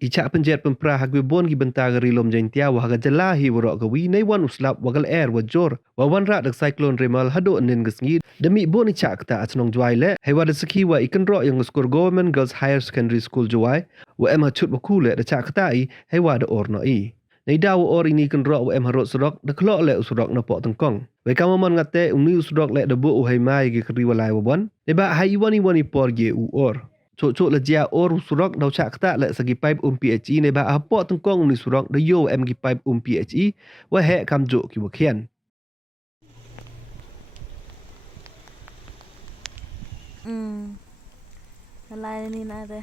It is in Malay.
Icak penjet pemprah hagwe bon gi bentar rilom jaintia wah gajala hi warok gawi nei wan uslap wagal air wajor wawan rak dak cyclone remal hado nen gesngi demi bon icak kata acnong juai le hewa de seki wa ikan ro yang skor government girls higher secondary school juai wa em hachut bakule de cak kata I hewa de orno I nei daw or ini kan ro wa em harot surok de klok le usrok na pok tengkong we kamamon ngate uni usrok le de bu uhai mai gi kri walai wabon ne ba hai wani wani por ge u or cok-cok lejia or surok dau cak kata lek segi pipe PHE ne ba apok tengkong ni surok de yo em gi pipe PHE wa hek kam jok ki wakian. Lain ni nak ada.